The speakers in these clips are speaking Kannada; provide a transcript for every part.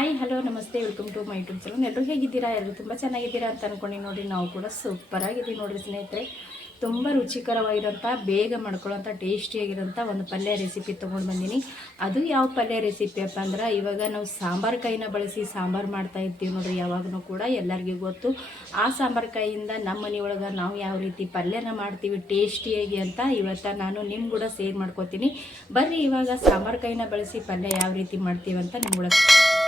ಹಾಯ್ ಹಲೋ ನಮಸ್ತೆ welcome to my YouTube channel. ಎಲ್ಲರೂ ಹೇಗಿದ್ದೀರಾ? ಎಲ್ಲರೂ ತುಂಬ ಚೆನ್ನಾಗಿದ್ದೀರಾ ಅಂತ ಅಂದ್ಕೊಂಡು ನೋಡಿ. ನಾವು ಕೂಡ ಸೂಪರ್ ಆಗಿದ್ದೀವಿ ನೋಡಿರಿ ಸ್ನೇಹಿತರೆ. ತುಂಬ ರುಚಿಕರವಾಗಿರೋಂಥ ಬೇಗ ಮಾಡ್ಕೊಳ್ಳೋಂಥ ಟೇಸ್ಟಿಯಾಗಿರೋಂಥ ಒಂದು ಪಲ್ಯ ರೆಸಿಪಿ ತೊಗೊಂಡು ಬಂದೀನಿ. ಅದು ಯಾವ ಪಲ್ಯ ರೆಸಿಪಿ ಅಪ್ಪ ಅಂದ್ರೆ, ಇವಾಗ ನಾವು ಸಾಂಬಾರು ಕಾಯಿನ ಬಳಸಿ ಸಾಂಬಾರು ಮಾಡ್ತಾ ಇರ್ತೀವಿ ನೋಡಿರಿ. ಯಾವಾಗಲೂ ಕೂಡ ಎಲ್ಲರಿಗೂ ಗೊತ್ತು. ಆ ಸಾಂಬಾರು ಕಾಯಿಯಿಂದ ನಮ್ಮ ಮನೆಯೊಳಗೆ ನಾವು ಯಾವ ರೀತಿ ಪಲ್ಯನ ಮಾಡ್ತೀವಿ ಟೇಸ್ಟಿಯಾಗಿ ಅಂತ ಇವತ್ತು ನಾನು ನಿಮ್ಮ ಕೂಡ ಶೇರ್ ಮಾಡ್ಕೋತೀನಿ. ಬರ್ರಿ ಇವಾಗ ಸಾಂಬಾರು ಕಾಯಿನ ಬಳಸಿ ಪಲ್ಯ ಯಾವ ರೀತಿ ಮಾಡ್ತೀವಿ ಅಂತ ನಿಮ್ಗೊಳಗೆ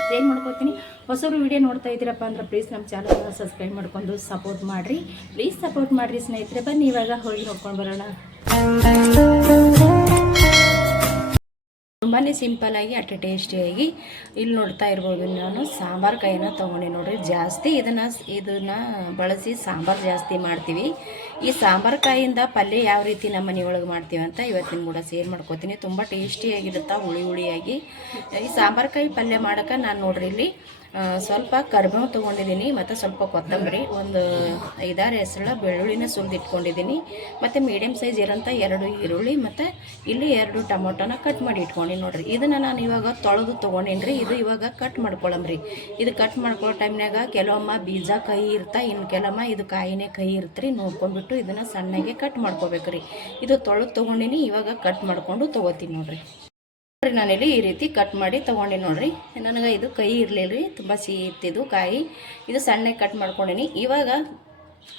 ಶೇರ್ ಮಾಡ್ಕೊತೀನಿ. ಹೊಸರು ವಿಡಿಯೋ ನೋಡ್ತಾ ಇದ್ದೀರಪ್ಪ ಅಂದ್ರೆ ಪ್ಲೀಸ್ ನಮ್ಮ ಚಾನಲ್ನ ಸಬ್ಸ್ಕ್ರೈಬ್ ಮಾಡ್ಕೊಂಡು ಸಪೋರ್ಟ್ ಮಾಡಿರಿ. ಪ್ಲೀಸ್ ಸಪೋರ್ಟ್ ಮಾಡಿರಿ ಸ್ನೇಹಿತರೆ. ಬನ್ನಿ ಇವಾಗ ಹೋಗಿ ನೋಡ್ಕೊಂಡು ಬರೋಣ. ತುಂಬಾ ಸಿಂಪಲ್ಲಾಗಿ ಅಷ್ಟೇ ಟೇಸ್ಟಿಯಾಗಿ ಇಲ್ಲಿ ನೋಡ್ತಾ ಇರ್ಬೋದು. ನಾನು ಸಾಂಬಾರು ಕಾಯಿನ ತೊಗೊಂಡೆ ನೋಡಿರಿ. ಜಾಸ್ತಿ ಇದನ್ನು ಬಳಸಿ ಸಾಂಬಾರು ಜಾಸ್ತಿ ಮಾಡ್ತೀವಿ. ಈ ಸಾಂಬಾರು ಕಾಯಿಯಿಂದ ಪಲ್ಯ ಯಾವ ರೀತಿ ನಮ್ಮ ಮನೆಯೊಳಗೆ ಮಾಡ್ತೀವಿ ಅಂತ ಇವತ್ತಿನ ಕೂಡ ಶೇರ್ ಮಾಡ್ಕೋತೀನಿ. ತುಂಬ ಟೇಸ್ಟಿಯಾಗಿರುತ್ತೆ, ಹುಳಿಯಾಗಿ. ಈ ಸಾಂಬಾರು ಕಾಯಿ ಪಲ್ಯ ಮಾಡೋಕೆ ನಾನು ನೋಡ್ರಿ ಇಲ್ಲಿ ಸ್ವಲ್ಪ ಕರಿಬೇವು ತೊಗೊಂಡಿದ್ದೀನಿ, ಮತ್ತು ಸ್ವಲ್ಪ ಕೊತ್ತಂಬರಿ, ಒಂದು 5-6 ಹೆಸರು ಬೆಳ್ಳುಳ್ಳಿನ ಸುಲಿದಿಟ್ಕೊಂಡಿದ್ದೀನಿ, ಮತ್ತು ಮೀಡಿಯಮ್ ಸೈಜ್ ಇರೋಂಥ 2 ಈರುಳ್ಳಿ, ಮತ್ತು ಇಲ್ಲಿ 2 ಟೊಮೊಟೊನ ಕಟ್ ಮಾಡಿ ಇಟ್ಕೊಂಡು ನೋಡಿರಿ. ಇದನ್ನು ನಾನು ಇವಾಗ ತೊಳೆದು ತೊಗೊಂಡೇನಿ ರೀ. ಇದು ಇವಾಗ ಕಟ್ ಮಾಡ್ಕೊಳಮ್ರಿ. ಇದು ಕಟ್ ಮಾಡ್ಕೊಳ್ಳೋ ಟೈಮ್ನಾಗ ಕೆಲವೊಮ್ಮ ಬೀಜ ಕೈ ಇರ್ತಾ, ಇನ್ನು ಕೆಲವೊಮ್ಮ ಇದು ಕಾಯಿನೇ ಕೈ ಇರುತ್ತೆ ರೀ. ನೋಡ್ಕೊಂಡ್ಬಿಟ್ಟು ಇದನ್ನು ಸಣ್ಣಗೆ ಕಟ್ ಮಾಡ್ಕೋಬೇಕು ರೀ. ಇದು ತೊಳೆದು ತೊಗೊಂಡಿನಿ, ಇವಾಗ ಕಟ್ ಮಾಡಿಕೊಂಡು ತೊಗೋತೀನಿ ನೋಡಿರಿ. ನಾನಿಲ್ಲಿ ಈ ರೀತಿ ಕಟ್ ಮಾಡಿ ತೊಗೊಂಡು ನೋಡ್ರಿ. ನನಗೆ ಇದು ಕೈ ಇರಲಿಲ್ಲ ರೀ, ತುಂಬ ಸಿಹಿ ಇತ್ತಿದ್ದು ಕಾಯಿ. ಇದು ಸಣ್ಣಗೆ ಕಟ್ ಮಾಡ್ಕೊಂಡಿನಿ. ಇವಾಗ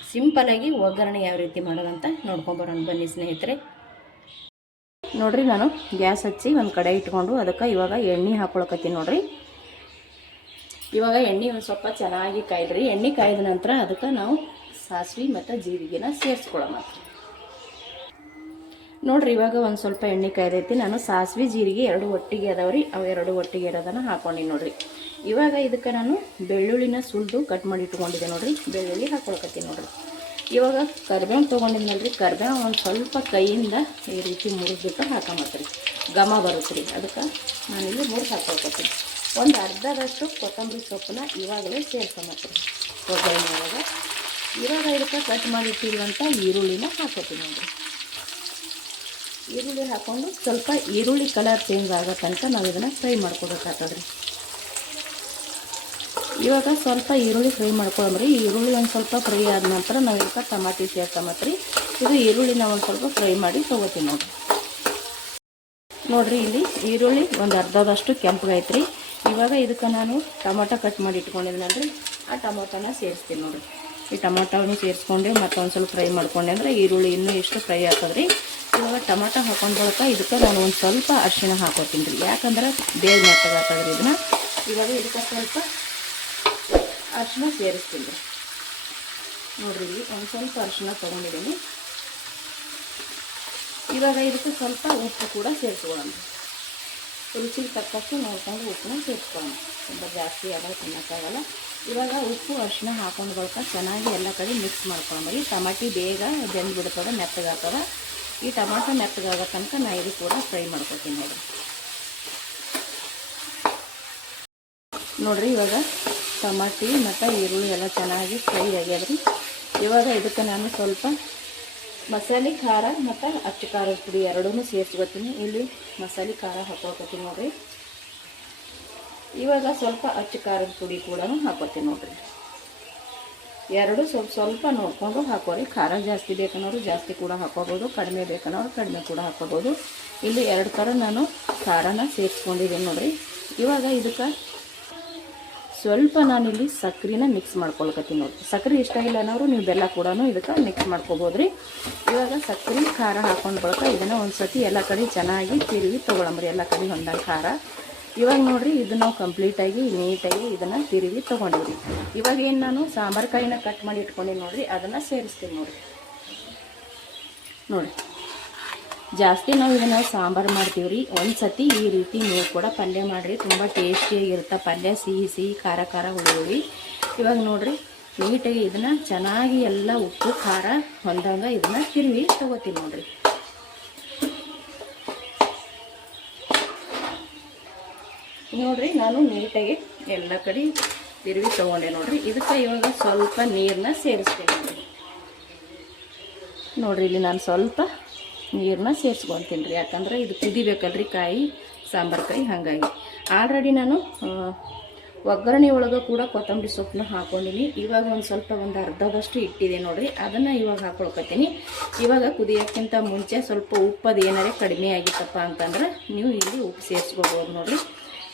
ಸಿಂಪಲಾಗಿ ಒಗ್ಗರಣೆ ಯಾವ ರೀತಿ ಮಾಡೋದಂತ ನೋಡ್ಕೊಂಬರೋಣ ಬನ್ನಿ ಸ್ನೇಹಿತರೆ. ನೋಡ್ರಿ, ನಾನು ಗ್ಯಾಸ್ ಹಚ್ಚಿ ಒಂದು ಕಡೆ ಇಟ್ಕೊಂಡು ಅದಕ್ಕೆ ಇವಾಗ ಎಣ್ಣೆ ಹಾಕೊಳಕತ್ತೀನಿ ನೋಡ್ರಿ. ಇವಾಗ ಎಣ್ಣೆ ಒಂದು ಸ್ವಲ್ಪ ಚೆನ್ನಾಗಿ ಕಾಯ್ದ್ರಿ. ಎಣ್ಣೆ ಕಾಯ್ದ ನಂತರ ಅದಕ್ಕೆ ನಾವು ಸಾಸಿವೆ ಮತ್ತು ಜೀರಿಗೆನ ಸೇರಿಸ್ಕೊಳ್ಳೋಣ ನೋಡ್ರಿ. ಇವಾಗ ಒಂದು ಸ್ವಲ್ಪ ಎಣ್ಣೆ ಕಾಯ್ದೈತಿ. ನಾನು ಸಾಸಿವೆ ಜೀರಿಗೆ 2 ಒಟ್ಟಿಗೆ ಅದಾವ್ರಿ. ಅವು 2 ಒಟ್ಟಿಗೆ ಇರೋದನ್ನು ಹಾಕೊಂಡು ನೋಡ್ರಿ. ಇವಾಗ ಇದಕ್ಕೆ ನಾನು ಬೆಳ್ಳುಳ್ಳಿನ ಸುಲಿದು ಕಟ್ ಮಾಡಿ ಇಟ್ಕೊಂಡಿದ್ದೆ ನೋಡ್ರಿ. ಬೆಳ್ಳುಳ್ಳಿ ಹಾಕೊಳಕತ್ತೀನಿ ನೋಡ್ರಿ. ಇವಾಗ ಕರಿಬೇವು ತೊಗೊಂಡಿದ್ದು ನೋಡ್ರಿ. ಕರಿಬೇವು ಒಂದು ಸ್ವಲ್ಪ ಕೈಯಿಂದ ಈ ರೀತಿ ಮುರಿದ್ಬಿಟ್ಟು ಹಾಕೊಂಬತ್ರಿ, ಘಮ ಬರುತ್ತೆ ರೀ. ಅದಕ್ಕೆ ನಾನಿಲ್ಲಿ ಮುರಿದು ಹಾಕೊಳಕತ್ತೀನಿ. ಒಂದು ಅರ್ಧದಷ್ಟು ಕೊತ್ತಂಬರಿ ಸೊಪ್ಪನ್ನ ಇವಾಗಲೇ ಸೇರ್ಕೊಂಬತ್ರಿ ಒಗ್ಗರಣೆ. ಇವಾಗ ಇದಕ್ಕೆ ಕಟ್ ಮಾಡಿಟ್ಟಿರುವಂಥ ಈರುಳ್ಳಿನ ಹಾಕೋತೀನಿ ನೋಡ್ರಿ. ಈರುಳ್ಳಿ ಹಾಕ್ಕೊಂಡು ಸ್ವಲ್ಪ ಈರುಳ್ಳಿ ಕಲರ್ ಚೇಂಜ್ ಆಗೋ ತನಕ ನಾವು ಇದನ್ನು ಫ್ರೈ ಮಾಡ್ಕೊಬೇಕಾಗ್ತದ್ರಿ. ಇವಾಗ ಸ್ವಲ್ಪ ಈರುಳ್ಳಿ ಫ್ರೈ ಮಾಡ್ಕೊಳಮ್ರಿ. ಈರುಳ್ಳಿ ಒಂದು ಸ್ವಲ್ಪ ಫ್ರೈ ಆದ ನಂತರ ನಾವು ಇದಕ್ಕೆ ಟಮಾಟಿ ಸೇರ್ಕೊಂಬತ್ರಿ. ಇದು ಈರುಳ್ಳಿನ ಒಂದು ಸ್ವಲ್ಪ ಫ್ರೈ ಮಾಡಿ ತೊಗೋತೀನಿ ನೋಡ್ರಿ. ಇಲ್ಲಿ ಈರುಳ್ಳಿ ಒಂದು ಅರ್ಧದಷ್ಟು ಕೆಂಪಗೈತ್ರಿ. ಇವಾಗ ಇದಕ್ಕೆ ನಾನು ಟೊಮೊಟೊ ಕಟ್ ಮಾಡಿ ಇಟ್ಕೊಂಡಿದ್ದೀನಲ್ರಿ, ಆ ಟೊಮೊಟೊನ ಸೇರಿಸ್ತೀನಿ ನೋಡಿರಿ. ಈ ಟೊಮೊಟೊನು ಸೇರಿಸ್ಕೊಂಡೆ ಮತ್ತೊಂದು ಸ್ವಲ್ಪ ಫ್ರೈ ಮಾಡ್ಕೊಂಡೆ ಅಂದರೆ ಈರುಳ್ಳಿ ಇನ್ನೂ ಎಷ್ಟು ಫ್ರೈ ಆಗ್ತದ್ರಿ. ಇವಾಗ ಟೊಮೊಟೊ ಹಾಕೊಂಡು ಬಳಿಕ ಇದಕ್ಕೆ ನಾನು ಒಂದು ಸ್ವಲ್ಪ ಅರಿಶಿಣ ಹಾಕೋತೀನಿ ರೀ. ಯಾಕಂದ್ರೆ ಬೇಗ ಮೆತ್ತಗಾಗ್ತದ್ರಿ ಇದನ್ನು. ಇವಾಗ ಇದಕ್ಕೆ ಸ್ವಲ್ಪ ಅರಿಶಿಣ ಸೇರಿಸ್ತೀನಿ ರೀ ನೋಡ್ರಿ. ಇಲ್ಲಿ ಒಂದು ಸ್ವಲ್ಪ ಅರಿಶಿಣ ತೊಗೊಂಡಿದ್ದೀನಿ. ಇವಾಗ ಇದಕ್ಕೆ ಸ್ವಲ್ಪ ಉಪ್ಪು ಕೂಡ ಸೇರಿಸ್ಕೊಳ್ಳೋಣ. ರುಚಿಗೆ ತಕ್ಕಷ್ಟು ನೋಡ್ಕೊಂಡು ಉಪ್ಪನ್ನ ಸೇರಿಸ್ಕೊಳ್ಳೋಣ. ತುಂಬ ಜಾಸ್ತಿ ಆಗೋದು ತಿನ್ನೋಕ್ಕಾಗಲ್ಲ. ಇವಾಗ ಉಪ್ಪು ಅರಿಶಿಣ ಹಾಕೊಂಡು ಬಳಿಕ ಚೆನ್ನಾಗಿ ಎಲ್ಲ ಕಡೆ ಮಿಕ್ಸ್ ಮಾಡ್ಕೊಳ್ಳೋಣ. ಟಮಾಟಿ ಬೇಗ ಬೆಂದು ಬಿಡ್ತದೆ, ಮೆತ್ತಗಾಗ್ತದೆ. ಈ ಟೊಮಾಟೊ ಮೆತ್ತಗಾಗೋ ತನಕ ನಾನು ಇದು ಕೂಡ ಫ್ರೈ ಮಾಡ್ಕೊತೀನಿ ನೋಡ್ರಿ. ಇವಾಗ ಟಮಾಟಿ ಮತ್ತು ಈರುಳ್ಳಿ ಎಲ್ಲ ಚೆನ್ನಾಗಿ ಫ್ರೈ ಆಗ್ಯದ್ರಿ. ಇವಾಗ ಇದಕ್ಕೆ ನಾನು ಸ್ವಲ್ಪ ಮಸಾಲೆ ಖಾರ ಮತ್ತು ಅಚ್ಚ ಖಾರದ ಪುಡಿ ಎರಡೂ ಸೇರಿಸ್ಕೊತೀನಿ. ಇಲ್ಲಿ ಮಸಾಲೆ ಖಾರ ಹಾಕೋತೀನಿ ನೋಡ್ರಿ. ಇವಾಗ ಸ್ವಲ್ಪ ಅಚ್ಚ ಖಾರದ ಪುಡಿ ಕೂಡ ಹಾಕೋತೀನಿ ನೋಡ್ರಿ. ಎರಡು ಸ್ವಲ್ಪ ನೋಡಿಕೊಂಡು ಹಾಕೋರಿ. ಖಾರ ಜಾಸ್ತಿ ಬೇಕನ್ನೋರು ಜಾಸ್ತಿ ಕೂಡ ಹಾಕೋಬೋದು, ಕಡಿಮೆ ಬೇಕನ್ನೋರು ಕಡಿಮೆ ಕೂಡ ಹಾಕೋಬೋದು. ಇಲ್ಲಿ 2 ಥರ ನಾನು ಖಾರನ ಸೇರಿಸ್ಕೊಂಡಿದ್ದೀನಿ ನೋಡ್ರಿ. ಇವಾಗ ಇದಕ್ಕೆ ಸ್ವಲ್ಪ ನಾನಿಲ್ಲಿ ಸಕ್ಕರೆನ ಮಿಕ್ಸ್ ಮಾಡ್ಕೊಳ್ಕತ್ತೀನಿ ನೋಡಿರಿ. ಸಕ್ಕರೆ ಇಷ್ಟ ಇಲ್ಲ ಅನ್ನೋರು ನೀವು ಬೆಲ್ಲ ಕೂಡ ಇದಕ್ಕೆ ಮಿಕ್ಸ್ ಮಾಡ್ಕೋಬೋದು ರೀ. ಇವಾಗ ಸಕ್ಕರೆ ಖಾರ ಹಾಕೊಂಡು ಬಳಿಕ ಇದನ್ನು ಒಂದು ಸತಿ ಎಲ್ಲ ಕಡೆ ಚೆನ್ನಾಗಿ ತಿರುವಿ ತೊಗೊಳಮ್ರಿ, ಎಲ್ಲ ಕಡೆ ಹೊಂದಂಗೆ ಖಾರ. ಇವಾಗ ನೋಡ್ರಿ, ಇದು ನಾವು ಕಂಪ್ಲೀಟಾಗಿ ನೀಟಾಗಿ ಇದನ್ನು ತಿರುವಿ ತೊಗೊಂಡಿವ್ರಿ. ಇವಾಗ ಏನು ನಾನು ಸಾಂಬಾರು ಕಾಯಿನ ಕಟ್ ಮಾಡಿ ಇಟ್ಕೊಂಡು ನೋಡ್ರಿ, ಅದನ್ನು ಸೇರಿಸ್ತೀನಿ ನೋಡಿ. ಜಾಸ್ತಿ ನಾವು ಇದನ್ನು ಸಾಂಬಾರು ಮಾಡ್ತೀವಿ ರೀ. ಒಂದು ಸತಿ ಈ ರೀತಿ ನೀವು ಕೂಡ ಪಲ್ಯ ಮಾಡಿರಿ, ತುಂಬ ಟೇಸ್ಟಿಯಾಗಿರುತ್ತೆ ಪಲ್ಯ. ಸಿಹಿ ಖಾರ ಹುಳಿ. ಇವಾಗ ನೋಡ್ರಿ, ನೀಟಾಗಿ ಇದನ್ನು ಚೆನ್ನಾಗಿ ಎಲ್ಲ ಉಪ್ಪು ಖಾರ ಹೊಂದಂಗೆ ಇದನ್ನು ತಿರುವಿ ತೊಗೋತೀನಿ ನೋಡ್ರಿ. ನೋಡ್ರಿ, ನಾನು ನೀಟಾಗಿ ಎಲ್ಲ ಕಡೆ ತಿರುವಿ ತೊಗೊಂಡೆ ನೋಡ್ರಿ. ಇದಕ್ಕೆ ಇವಾಗ ಸ್ವಲ್ಪ ನೀರನ್ನ ಸೇರಿಸ್ತೀನಿ ನೋಡ್ರಿ. ಇಲ್ಲಿ ನಾನು ಸ್ವಲ್ಪ ನೀರನ್ನ ಸೇರಿಸ್ಕೊತೀನಿ ರೀ. ಯಾಕಂದ್ರೆ ಇದು ಕುದಿಬೇಕಲ್ರಿ ಕಾಯಿ, ಸಾಂಬಾರು ಕಾಯಿ. ಹಾಗಾಗಿ ಆಲ್ರೆಡಿ ನಾನು ಒಗ್ಗರಣೆ ಒಳಗೆ ಕೂಡ ಕೊತ್ತಂಬರಿ ಸೊಪ್ಪನ್ನ ಹಾಕೊಂಡಿನಿ. ಇವಾಗ ಒಂದು ಸ್ವಲ್ಪ ಒಂದು ಅರ್ಧದಷ್ಟು ಇಟ್ಟಿದೆ ನೋಡಿರಿ, ಅದನ್ನು ಇವಾಗ ಹಾಕೊಳ್ಕತ್ತೀನಿ. ಇವಾಗ ಕುದಿಯೋಕ್ಕಿಂತ ಮುಂಚೆ ಸ್ವಲ್ಪ ಉಪ್ಪದು ಏನಾರೇ ಕಡಿಮೆ ಆಗಿತ್ತಪ್ಪ ಅಂತಂದ್ರೆ ನೀವು ಇಲ್ಲಿ ಉಪ್ಪು ಸೇರಿಸ್ಕೋಬೋದು ನೋಡಿರಿ.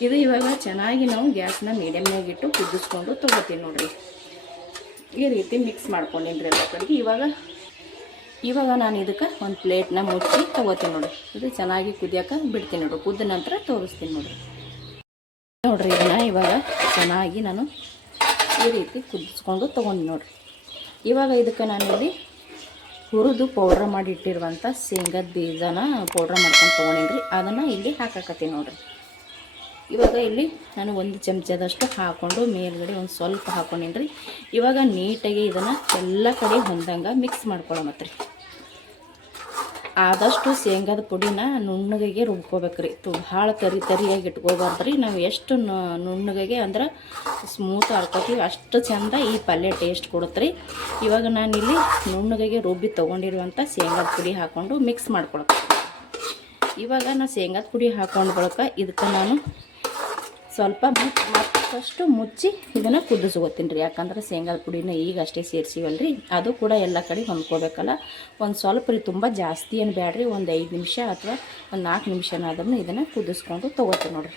ಇದು ಇವಾಗ ಚೆನ್ನಾಗಿ ನಾವು ಗ್ಯಾಸ್ನ ಮೀಡಿಯಮ್ನಾಗಿಟ್ಟು ಕುದಿಸ್ಕೊಂಡು ತೊಗೋತೀವಿ ನೋಡಿರಿ. ಈ ರೀತಿ ಮಿಕ್ಸ್ ಮಾಡ್ಕೊಂಡಿನ್ರಿ ಎಲ್ಲ ಕಡೆಗೆ. ಇವಾಗ ನಾನು ಇದಕ್ಕೆ ಒಂದು ಪ್ಲೇಟ್ನ ಮುಚ್ಚಿ ತೊಗೋತೀನಿ ನೋಡಿರಿ. ಇದು ಚೆನ್ನಾಗಿ ಕುದಿಯೋಕೆ ಬಿಡ್ತೀನಿ ನೋಡಿರಿ. ಕುದ್ದ ನಂತರ ತೋರಿಸ್ತೀನಿ ನೋಡಿರಿ. ಇದನ್ನು ಇವಾಗ ಚೆನ್ನಾಗಿ ನಾನು ಈ ರೀತಿ ಕುದಿಸ್ಕೊಂಡು ತೊಗೊಂಡು ನೋಡಿರಿ. ಇವಾಗ ಇದಕ್ಕೆ ನಾನಿಲ್ಲಿ ಹುರಿದು ಪೌಡ್ರ್ ಮಾಡಿ ಇಟ್ಟಿರುವಂಥ ಶೇಂಗದ ಬೀಜನ ಪೌಡ್ರ್ ಮಾಡ್ಕೊಂಡು ತೊಗೊಂಡಿನ್ರಿ, ಅದನ್ನು ಇಲ್ಲಿ ಹಾಕಕತ್ತೀನಿ ನೋಡಿರಿ. ಇವಾಗ ಇಲ್ಲಿ ನಾನು 1 ಚಮಚದಷ್ಟು ಹಾಕ್ಕೊಂಡು ಮೇಲ್ಗಡೆ ಒಂದು ಸ್ವಲ್ಪ ಹಾಕೊಂಡಿನ್ರಿ. ಇವಾಗ ನೀಟಾಗಿ ಇದನ್ನು ಎಲ್ಲ ಕಡೆ ಹೊಂದಂಗೆ ಮಿಕ್ಸ್ ಮಾಡ್ಕೊಳ್ಳೋಮತ್ರಿ. ಆದಷ್ಟು ಶೇಂಗಾದ ಪುಡಿನ ನುಣ್ಣಗೆ ರುಬ್ಕೋಬೇಕ್ರಿ. ಭಾಳ ತರಿಯಾಗಿ ಇಟ್ಕೋಬಾರ್ದ್ರಿ. ನಾವು ಎಷ್ಟು ನುಣ್ಣಗೆ ಅಂದ್ರೆ ಸ್ಮೂತ್ ಹಾಕೋತೀವಿ ಅಷ್ಟು ಚೆಂದ ಈ ಪಲ್ಯ ಟೇಸ್ಟ್ ಕೊಡುತ್ತೆ ರೀ. ಇವಾಗ ನಾನಿಲ್ಲಿ ನುಣ್ಣಗೆ ರುಬ್ಬಿ ತೊಗೊಂಡಿರುವಂಥ ಶೇಂಗಾದ ಪುಡಿ ಹಾಕ್ಕೊಂಡು ಮಿಕ್ಸ್ ಮಾಡ್ಕೊಳ್ತೀನಿ. ಇವಾಗ ನಾನು ಶೇಂಗಾದ ಪುಡಿ ಹಾಕ್ಕೊಂಡು ಬಳಕ ಇದಕ್ಕೆ ನಾನು ಸ್ವಲ್ಪ ಮತ್ತಷ್ಟು ಮುಚ್ಚಿ ಇದನ್ನು ಕುದಿಸ್ಕೋತೀನಿ ರೀ. ಯಾಕಂದ್ರೆ ಶೇಂಗಾದ ಪುಡಿನ ಈಗ ಅಷ್ಟೇ ಸೇರಿಸಿವಲ್ರಿ, ಅದು ಕೂಡ ಎಲ್ಲ ಕಡೆ ಹೊಂದ್ಕೋಬೇಕಲ್ಲ. ಒಂದು ಸ್ವಲ್ಪ ರೀ, ತುಂಬ ಜಾಸ್ತಿ ಏನು ಬೇಡ್ರಿ, ಒಂದು 5 ನಿಮಿಷ ಅಥವಾ ಒಂದು 4 ನಿಮಿಷನಾದ್ರೂ ಇದನ್ನು ಕುದಿಸ್ಕೊಂಡು ತೊಗೋತೀನಿ ನೋಡಿರಿ.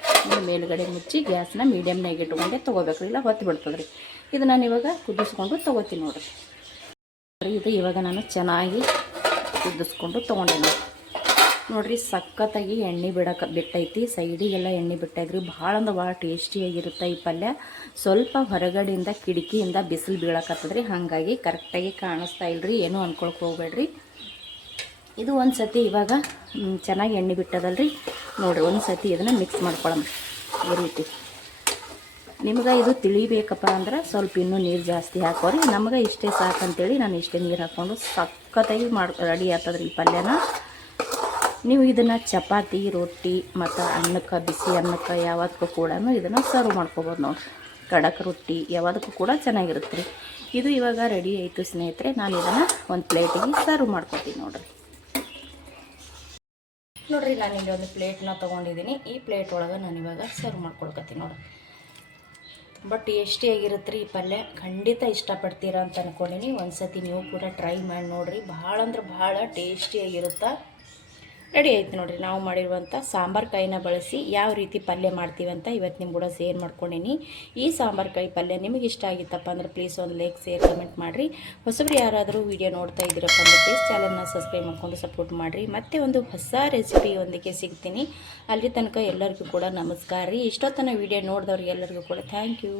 ಮೇಲುಗಡೆ ಮುಚ್ಚಿ ಗ್ಯಾಸ್ನ ಮೀಡಿಯಮ್ನಾಗ ಇಟ್ಕೊಂಡೆ ತೊಗೋಬೇಕ್ರಿ, ಇಲ್ಲ ಹೊತ್ತು ಬಿಡ್ತದೆ ರೀ. ಇದು ನಾನು ಇವಾಗ ಕುದಿಸ್ಕೊಂಡು ತೊಗೋತೀನಿ ನೋಡಿರಿ. ಇದು ಇವಾಗ ನಾನು ಚೆನ್ನಾಗಿ ಕುದಿಸ್ಕೊಂಡು ತೊಗೊಂಡೆ ನೋಡಿರಿ. ಸಖತ್ತಾಗಿ ಎಣ್ಣೆ ಬಿಟ್ಟೈತಿ, ಸೈಡಿಗೆಲ್ಲ ಎಣ್ಣೆ ಬಿಟ್ಟೈತ್ರಿ. ಭಾಳ ಅಂದ್ರೆ ಭಾಳ ಟೇಸ್ಟಿಯಾಗಿರುತ್ತೆ ಈ ಪಲ್ಯ. ಸ್ವಲ್ಪ ಹೊರಗಡೆಯಿಂದ ಕಿಟಕಿಯಿಂದ ಬಿಸಿಲು ಬೀಳಕತ್ತದ್ರಿ, ಹಾಗಾಗಿ ಕರೆಕ್ಟಾಗಿ ಕಾಣಿಸ್ತಾ ಇಲ್ರಿ, ಏನೂ ಅನ್ಕೊಳಕ್ಕೆ ಹೋಗ್ಬೇಡ್ರಿ. ಇದು ಒಂದು ಸತಿ ಇವಾಗ ಚೆನ್ನಾಗಿ ಎಣ್ಣೆ ಬಿಟ್ಟದಲ್ರಿ ನೋಡಿರಿ. ಒಂದು ಸತಿ ಇದನ್ನು ಮಿಕ್ಸ್ ಮಾಡ್ಕೊಳ್ಳೋಣ ಈ ರೀತಿ. ನಿಮ್ಗೆ ಇದು ತಿಳಿಬೇಕಪ್ಪ ಅಂದ್ರೆ ಸ್ವಲ್ಪ ಇನ್ನೂ ನೀರು ಜಾಸ್ತಿ ಹಾಕೋರಿ. ನಮ್ಗೆ ಇಷ್ಟೇ ಸಾಕಂತೇಳಿ ನಾನು ಇಷ್ಟೇ ನೀರು ಹಾಕ್ಕೊಂಡು ಸಖತ್ತಾಗಿ ರೆಡಿ ಆಗ್ತದ್ರಿ ಈ ಪಲ್ಯನ. ನೀವು ಇದನ್ನು ಚಪಾತಿ, ರೊಟ್ಟಿ ಮತ್ತು ಅನ್ನಕ್ಕೆ, ಬಿಸಿ ಅನ್ನಕ್ಕೆ ಯಾವತ್ತೂ ಕೂಡ ಇದನ್ನು ಸರ್ವ್ ಮಾಡ್ಕೊಬೋದು ನೋಡಿರಿ. ಕಡಕ್ ರೊಟ್ಟಿ ಯಾವದಕ್ಕೂ ಕೂಡ ಚೆನ್ನಾಗಿರುತ್ತೆ ರೀ. ಇದು ಇವಾಗ ರೆಡಿ ಆಯಿತು ಸ್ನೇಹಿತರೆ. ನಾನು ಇದನ್ನು ಒಂದು ಪ್ಲೇಟಿಗೆ ಸರ್ವ್ ಮಾಡ್ಕೊತೀನಿ ನೋಡಿರಿ. ನಾನು ಇಲ್ಲಿ ಒಂದು ಪ್ಲೇಟ್ನ ತೊಗೊಂಡಿದ್ದೀನಿ. ಈ ಪ್ಲೇಟ್ ಒಳಗೆ ನಾನು ಇವಾಗ ಸರ್ವ್ ಮಾಡ್ಕೊಳ್ಕತ್ತೀನಿ ನೋಡಿರಿ. ತುಂಬ ಟೇಸ್ಟಿಯಾಗಿರುತ್ತೆ ರೀ ಈ ಪಲ್ಯ. ಖಂಡಿತ ಇಷ್ಟಪಡ್ತೀರಾ ಅಂತ ಅಂದ್ಕೊಂಡಿನಿ. ಒಂದು ಸತಿ ನೀವು ಕೂಡ ಟ್ರೈ ಮಾಡಿ ನೋಡಿರಿ. ಭಾಳ ಅಂದ್ರೆ ಭಾಳ ಟೇಸ್ಟಿಯಾಗಿರುತ್ತೆ. ರೆಡಿ ಆಯ್ತು ನೋಡಿರಿ. ನಾವು ಮಾಡಿರುವಂಥ ಸಾಂಬಾರು ಕಾಯಿನ ಬಳಸಿ ಯಾವ ರೀತಿ ಪಲ್ಯ ಮಾಡ್ತೀವಂತ ಇವತ್ತು ನಿಮ್ಮ ಕೂಡ ಶೇರ್ ಮಾಡ್ಕೊಂಡೀನಿ. ಈ ಸಾಂಬಾರು ಕಾಯಿ ಪಲ್ಯ ನಿಮಗೆ ಇಷ್ಟ ಆಗಿತ್ತಪ್ಪ ಅಂದ್ರೆ ಪ್ಲೀಸ್ ಒಂದು ಲೈಕ್, ಶೇರ್, ಕಮೆಂಟ್ ಮಾಡಿರಿ. ಹೊಸಬ್ರು ಯಾರಾದರೂ ವಿಡಿಯೋ ನೋಡ್ತಾ ಇದ್ದೀರಪ್ಪ ಅಂದ್ರೆ ಪ್ಲೀಸ್ ಚಾನಲ್ನ ಸಬ್ಸ್ಕ್ರೈಬ್ ಮಾಡ್ಕೊಂಡು ಸಪೋರ್ಟ್ ಮಾಡಿರಿ. ಮತ್ತೆ ಒಂದು ಹೊಸ ರೆಸಿಪಿಯೊಂದಿಗೆ ಸಿಗ್ತೀನಿ. ಅಲ್ಲಿ ತನಕ ಎಲ್ಲರಿಗೂ ಕೂಡ ನಮಸ್ಕಾರ ರೀ. ಇಷ್ಟೊತ್ತನ ವಿಡಿಯೋ ನೋಡಿದವ್ರಿಗೆ ಎಲ್ಲರಿಗೂ ಕೂಡ ಥ್ಯಾಂಕ್ ಯು.